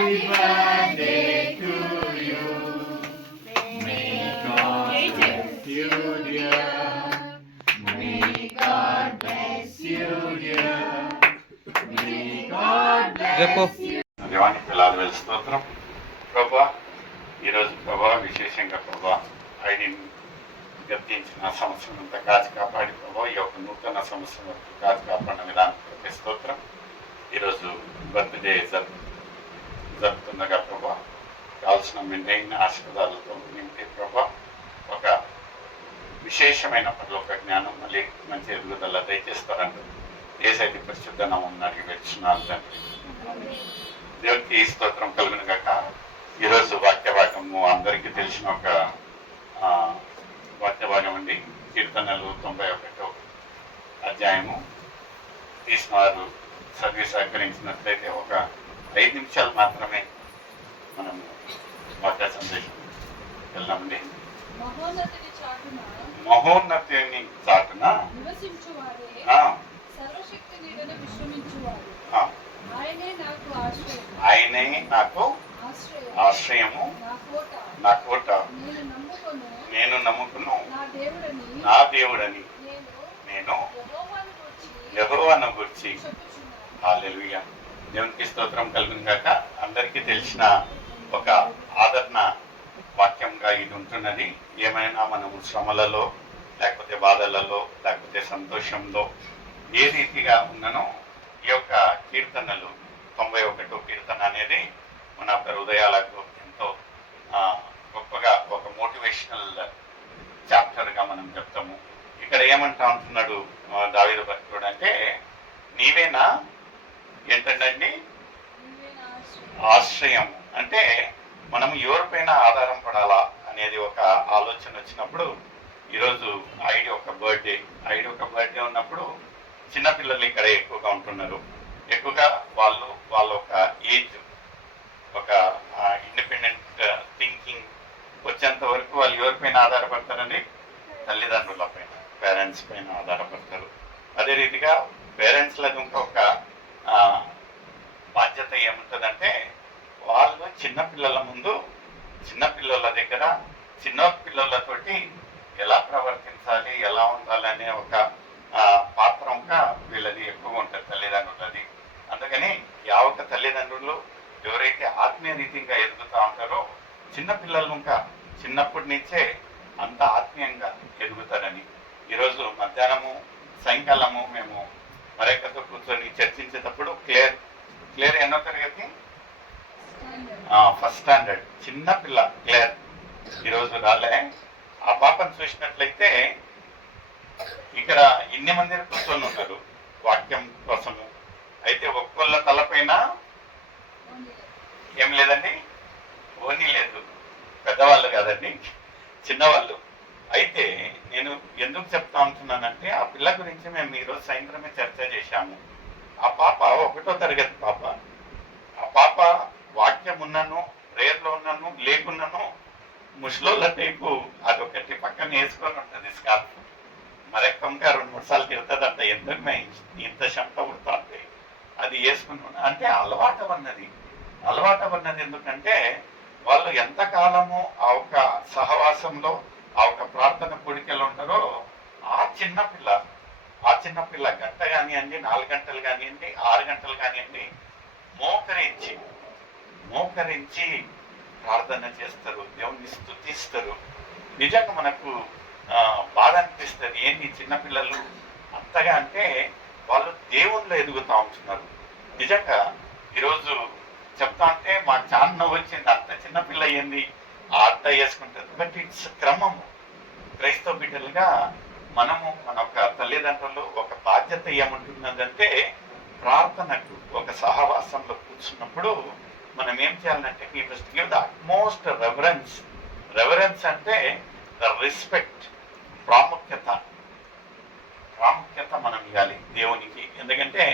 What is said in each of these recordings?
Happy birthday to you. May God bless you, dear. May God bless you, dear. May God bless you. దేవానికి పిల్లలు స్తోత్రం. ప్రభా, ఈరోజు ప్రభా విశేషంగా ప్రభా ఆయన గతించిన సంవత్సరం అంతా కాచి కాపాడి ప్రభా ఈ యొక్క నూతన సంవత్సరం వరకు కాచి కాపాడిన విధానం స్తోత్రం. ఈరోజు బర్త్డే జరుపుతుండగా ప్రభా కావాల్సిన మెండైన ఆశీర్వాదాలతో నింపే ప్రభా ఒక విశేషమైన పరలోక జ్ఞానం మళ్ళీ మంచి ఎదుగుదల దయచేస్తారంటూ ఏసైతే పరిశుద్ధ నామమున అడిగి పెట్టుచున్నాను తండ్రి. దేవునికి స్తోత్రం కలుగును గాక. ఈరోజు వాక్య భాగము అందరికీ తెలిసిన ఒక వాక్య భాగం అండి. కీర్తనలు 91వ అధ్యాయము తీసిన వారు చదివి సహకరించినట్లయితే ఒక 5 నిమిషాలు మాత్రమే మనం వాక్య సందేశం వెళ్దామండి. మహోన్నతిని చాటున ఆయనే నాకు ఆశ్రయము, నా కోట, నేను నమ్ముకును నా దేవుడని నేను యెహోవాను గురించి. హల్లెలూయా. దేవునికి స్తోత్రం కలుగును గాక. అందరికీ తెలిసిన ఒక ఆదరణ వాక్యంగా ఇది ఉంటున్నది. ఏమైనా మనము శ్రమలలో లేకపోతే బాధలలో లేకపోతే సంతోషంలో ఏ రీతిగా ఉన్ననో ఈ యొక్క కీర్తనలు 91వ కీర్తన అనేది మన హృదయాలకు ఎంతో గొప్పగా ఒక మోటివేషనల్ చాప్టర్గా మనం చెప్తాము. ఇక్కడ ఏమంటా ఉంటున్నాడు దావీదు భక్తుడు అంటే, నీవేనా ఏంటండి ఆశ్రయం అంటే మనం ఎవరిపైన ఆధారం పడాలా అనేది ఒక ఆలోచన వచ్చినప్పుడు ఈరోజు ఐడి ఒక బర్త్డే ఉన్నప్పుడు చిన్నపిల్లలు ఇక్కడ ఎక్కువగా ఉంటున్నారు. ఎక్కువగా వాళ్ళ ఒక ఏజ్ ఒక ఇండిపెండెంట్ థింకింగ్ వచ్చేంత వరకు వాళ్ళు ఎవరిపైన ఆధారపడతారండి? తల్లిదండ్రుల పైన, పేరెంట్స్ పైన ఆధారపడతారు. అదే రీతిగా పేరెంట్స్లకు ఇంకొక బాధ్యత ఏముంటుందంటే, వాళ్ళు చిన్నపిల్లల ముందు చిన్నపిల్లల దగ్గర చిన్నపిల్లలతోటి ఎలా ప్రవర్తించాలి, ఎలా ఉండాలనే ఒక పాత్రంగా వీళ్ళది ఎక్కువగా ఉంటుంది తల్లిదండ్రులది. అందుకని ఒక్క తల్లిదండ్రులు ఎవరైతే ఆత్మీయ రీతిగా ఎదుగుతూ ఉంటారో చిన్నపిల్లలు ఇంకా చిన్నప్పటి నుంచే అంత ఆత్మీయంగా ఎదుగుతారని ఈరోజు మధ్యాహ్నము సాయంకాలము మేము మరొకరితో కూర్చొని చర్చించేటప్పుడు క్లియర్ ఎన్నో తరగతి? ఫస్ట్ స్టాండర్డ్ చిన్నపిల్ల క్లియర్ ఈరోజు రాలే. ఆ పాపను చూసినట్లయితే ఇక్కడ ఇన్ని మంది కూర్చొని ఉన్నారు వాక్యం కోసము. అయితే ఒక్కొల్ల తలపైన ఏం లేదండి, ఓనీ లేదు. పెద్దవాళ్ళు కాదండి, చిన్నవాళ్ళు. అయితే నేను ఎందుకు చెప్తా ఉంటున్నానంటే, ఆ పిల్ల గురించి మేము ఈరోజు సాయంత్రమే చర్చ చేశాము. ఆ పాప 1వ తరగతి పాప. ఆ పాప వాక్యం ఉన్నాను, ప్రేయర్లో ఉన్నాను, లేకున్నాను ముసలోళ్ళ టైపు అదొకటి పక్కన వేసుకొని ఉంటుంది స్కార్ఫ్. మరెక్కంగా 2-3 సార్లు తిరుగుతుందంట. ఎందుకు ఇంత చెమట పుడుతుంది అది వేసుకున్నాను అంటే అలవాటు అన్నది ఎందుకంటే వాళ్ళు ఎంతకాలము ఆ ఒక సహవాసంలో ఆ ఒక ప్రార్థన కోడికలు ఉంటారో ఆ చిన్నపిల్ల గంట కానివ్వండి, 4 గంటలు కానివ్వండి, 6 గంటలు కానివ్వండి, మోకరించి ప్రార్థన చేస్తారు, దేవుణ్ణి స్తుతిస్తారు. నిజంగా మనకు బాధ అనిపిస్తుంది. ఏంటి చిన్నపిల్లలు అంతగా అంటే వాళ్ళు దేవుళ్ళు ఎదుగుతూ ఉంటున్నారు. నిజంగా ఈరోజు చెప్తా అంటే మాకు చాలా నవ్వు వచ్చింది. అంత చిన్నపిల్ల ఏంది ఆ అర్థ వేసుకుంటుంది. బట్ ఇట్స్ క్రమము. క్రైస్తవ బిడ్డలుగా మనము మన ఒక తల్లిదండ్రులు ఒక బాధ్యత ఏముంటున్నదంటే, ప్రార్థనకు ఒక సహవాసంలో కూర్చున్నప్పుడు మనం ఏం చేయాలంటే, we must give the utmost reverence అంటే ద రెస్పెక్ట్, ప్రాముఖ్యత మనం ఇవ్వాలి దేవునికి. ఎందుకంటే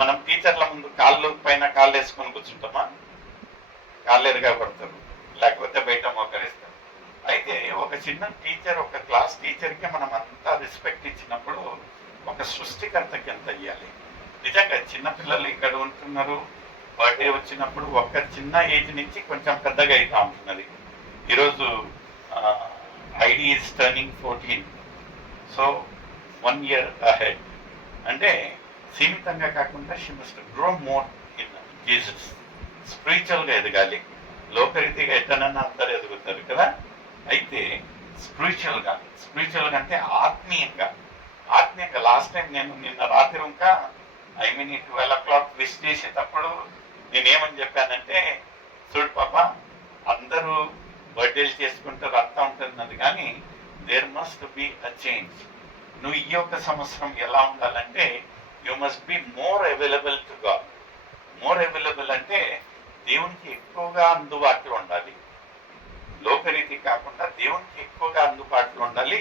మనం టీచర్ల ముందు పైన కాళ్ళు వేసుకొని కూర్చుంటామా? కాళ్ళు ఎరుగా కొడతారు, లేకపోతే బయట మోకరిస్తారు. అయితే ఒక చిన్న టీచర్, ఒక క్లాస్ టీచర్కి మనం అంతా రెస్పెక్ట్ ఇచ్చినప్పుడు ఒక సృష్టికర్తకి ఎంత ఇవ్వాలి? నిజంగా చిన్నపిల్లలు ఇక్కడ ఉంటున్నారు, బర్త్డే వచ్చినప్పుడు ఒక చిన్న ఏజ్ నుంచి కొంచెం పెద్దగా అవుతా ఉంటున్నది. ఈరోజు Heidi is turning 14, so 1 year ahead. అంటే సీమితంగా కాకుండా she must grow more in Jesus. స్పిరిచువల్గా ఎదగాలి. లోకరీతిగా ఎట్లనన్నా అందరు ఎదుగుతారు కదా. అయితే స్పిరిచువల్గా అంటే ఆత్మీయంగా లాస్ట్ టైం నేను నిన్న రాత్రి ఇంకా 12 o'clock విష్ చేసేటప్పుడు నేనేమని చెప్పానంటే, చూడు పాప, అందరూ బర్త్డేలు చేసుకుంటారు, అంతా ఉంటుంది, కానీ there must be a change. నువ్వు ఈ యొక్క సంవత్సరం ఎలా ఉండాలంటే you must be more available to God. మోర్ అవైలబుల్ అంటే దేవునికి ఎక్కువగా అందుబాటులో ఉండాలి. లోకరీతి కాకుండా దేవునికి ఎక్కువగా అందుబాటులో ఉండాలి.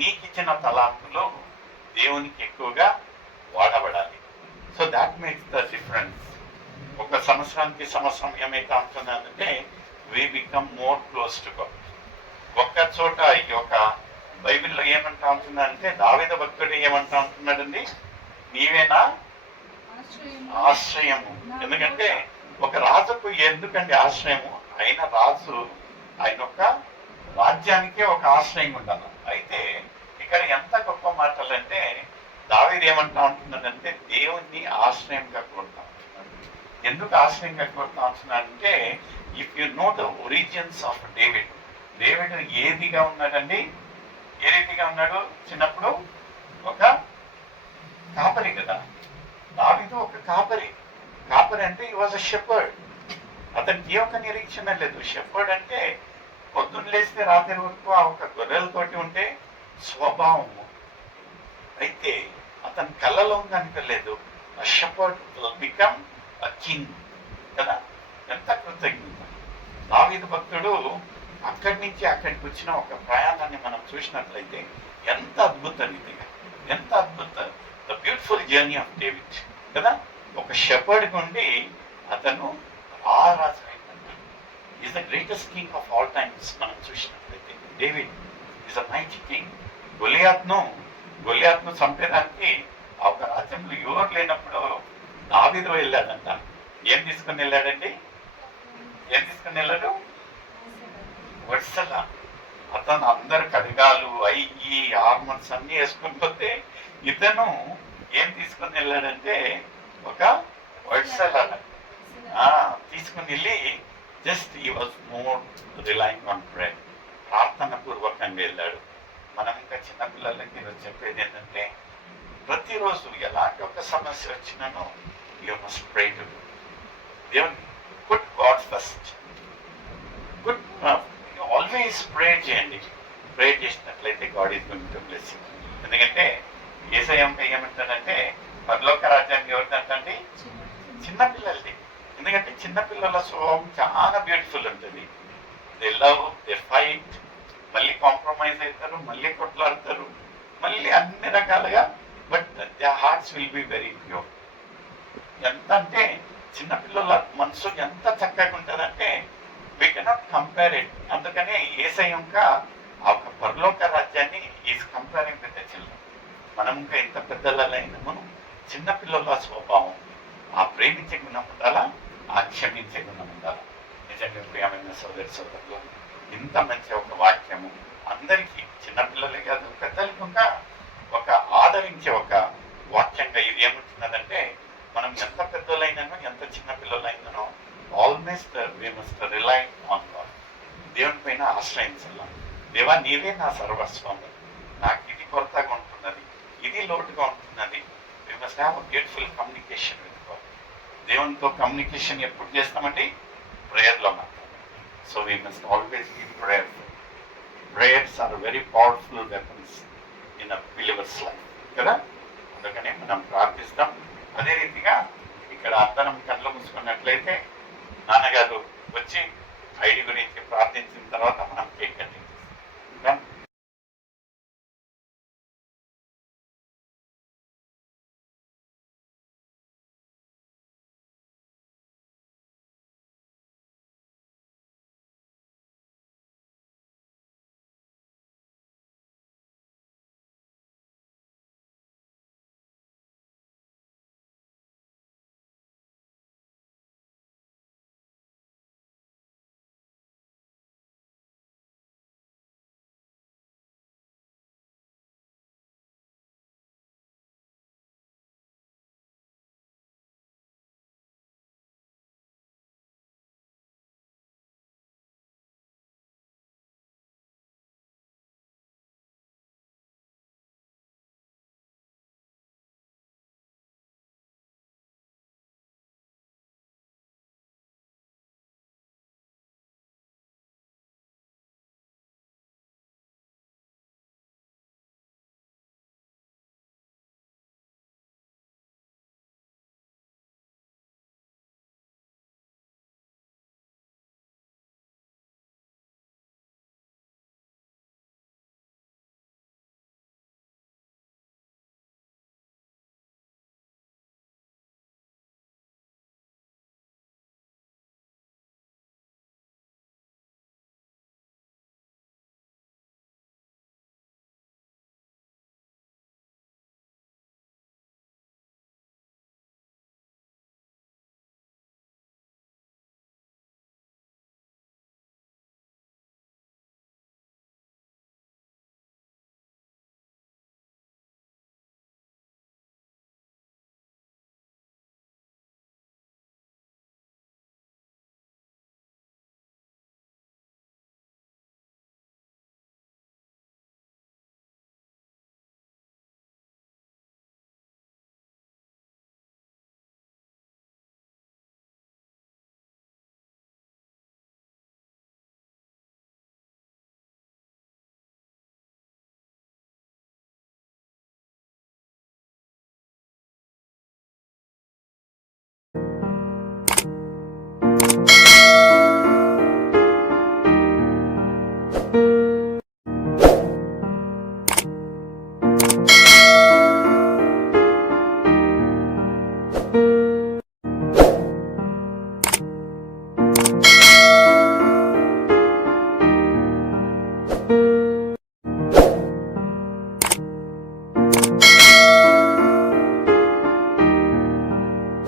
నీకు ఇచ్చిన తలాంతులో దేవునికి ఎక్కువగా వాడబడాలి. So that makes the difference. ఒక సంవత్సరానికి సంవత్సరం ఏమైతే ఉంటుందంటే we become more close to God. ఒక్క చోట ఈ యొక్క బైబిల్లో ఏమంటా ఉంటుందంటే దావీదు భక్తుడు ఏమంటా ఉంటున్నాడండి, నీవేనా ఆశ్రయము. ఎందుకంటే ఒక రాజుకు ఎందుకండి ఆశ్రయము? రాజు ఆయన యొక్క రాజ్యానికే ఒక ఆశ్రయం ఉండాలి. అయితే ఇక్కడ ఎంత గొప్ప మాటలంటే దావీదు ఏమంటా ఉంటున్నాడంటే దేవుణ్ణి ఆశ్రయంగా కోరుతా ఉంటున్నాడు. ఎందుకు ఆశ్రయంగా కోరుతా ఉంటున్నాడంటే if you know the origins of David ఏదిగా ఉన్నాడండి, ఏ రీతిగా ఉన్నాడు? చిన్నప్పుడు ఒక కాపరి కదా. దావీదు ఒక కాపరి అంటే హి వాజ్ అ షెపర్డ్. అతనికి ఏ ఒక్క నిరీక్షణ లేదు. షెపర్డ్ అంటే పొద్దున్న లేస్తే రాత్రి వరకు ఆ ఒక గొర్రెలతోటి ఉంటే స్వభావము. అయితే అతని కళ్ళలో కనిపించలేదు. ఆ shepherd will become a king కదా. ఎంత కృతజ్ఞత! దావీదు భక్తుడు అక్కడి నుంచి అక్కడికి వచ్చిన ఒక ప్రయాణాన్ని మనం చూసినట్లయితే ఎంత అద్భుత రీతిగా, ఎంత అద్భుత, the beautiful journey of David కదా. ఒక షెపర్డ్ నుండి అతను రాజు అయినట్టు. Is the greatest king of all times. మనం చూసినట్లయితే David is a mighty king. గొలియాత్ను చంపేదానికి ఆ ఒక రాజ్యంలో ఎవరు లేనప్పుడు దావీదు వెళ్ళాడంట. ఏం తీసుకుని వెళ్ళాడండి? వడ్సల. అతను అందరు కడిగాలు అయ్యి హార్మోన్స్ అన్ని వేసుకుని పోతే ఇతను ఏం తీసుకుని వెళ్ళాడంటే ఒక వడ్సల తీసుకుని వెళ్ళి జస్ట్ ఈ was more relying on prayer. ప్రార్థన పూర్వకంగా వెళ్ళాడు. మనం ఇంకా చిన్నపిల్లలకి చెప్పేది ఏంటంటే ప్రతిరోజు ఎలాంటి ఒక సమస్య వచ్చినానో యూ మస్ట్ ప్రే టు దేవుని పుట్ గాడ్ ఫస్ట్. ఆల్వేస్ ప్రే చేయండి. ప్రే చేసినట్లయితే God is going to bless you. ఎందుకంటే యేసయ్య ఏమంటాడంటే పరలోక రాజ్యాన్ని ఎవరిదంటండి? చిన్నపిల్లలది. ఎందుకంటే చిన్నపిల్లల స్వభావం చాలా బ్యూటిఫుల్ ఉంటుంది. దే లవ్, దే ఫైట్, మళ్ళీ కాంప్రమైజ్ అవుతారు, మళ్ళీ కొట్లాడతారు, మళ్ళీ అన్ని రకాలుగా. But the hearts will be very pure. ఎంత అంటే చిన్నపిల్లల మనసు ఎంత చక్కగా ఉంటుందంటే వీ కెనాట్ కంపేర్ ఇట్. అందుకనే యేసయ్య ఇంకా ఆ పరలోక రాజ్యాన్ని is comparing with the children. మనం ఇంకా ఎంత పెద్దలైనా మనం చిన్నపిల్లల స్వభావం, ఆ ప్రేమించే గుణం ఉండాలా, ఆ క్షమించే గుణం ఉండాలా. నిజంగా ప్రియమైన సోదరులు, ఇంత మంచి ఒక వాక్యము అందరికీ, చిన్నపిల్లలే కాదు పెద్దలకి ఇంకా ఒక ఆదరించే ఒక వాక్యంగా ఇది ఏముంటున్నదంటే మనం ఎంత పెద్దలైనానో ఎంత చిన్న పిల్లలైనానో always we must rely on God. దేవుని పైన ఆశ్రయించాల. దేవా నీవే నా సర్వస్వము, నాకు ఇది కొరతగా ఉంటున్నది, ఇది లోటుగా ఉంటున్నది. We must have a beautiful communication with God. దేవునితో కమ్యూనికేషన్ ఎప్పుడు చేస్తామండి? ప్రేయర్లో మాత్రం. So we must always be prayerful. Prayers are very powerful weapons in a believers life కదా. అందుకనే మనం ప్రార్థిస్తాం. అదే రీతిగా ఇక్కడ అందరం కళ్ళు మూసుకున్నట్లయితే నాన్నగారు వచ్చి ఐడి గురించి ప్రార్థించిన తర్వాత మనం